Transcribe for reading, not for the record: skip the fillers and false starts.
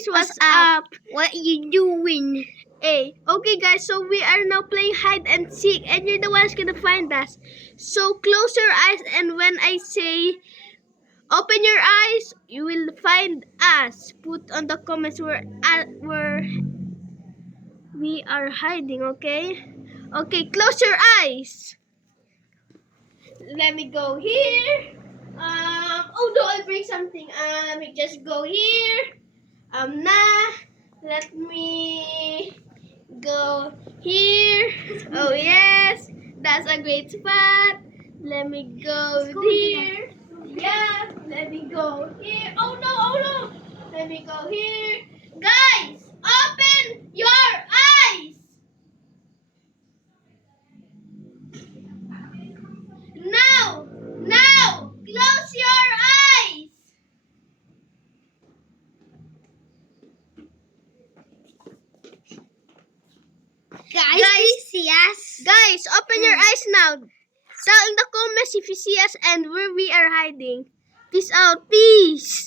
guys, what's up? What you doing? Hey, okay guys, so we are now playing hide and seek and you're the ones gonna find us. So close your eyes and when I say open your eyes, you will find us. Put on the comments where we are hiding, okay? Okay, close your eyes. Let me go here. Oh no, I'll bring something. Let me just go here. Let me go here. Oh yes, that's a great spot. Let me go here. Yeah, let me go here. Oh no. Let me go here. Guys, open your eyes. Now, close your eyes. Guys, see us? Guys, open your eyes now. Tell in the comments if you see us and where we are hiding. Peace out. Peace.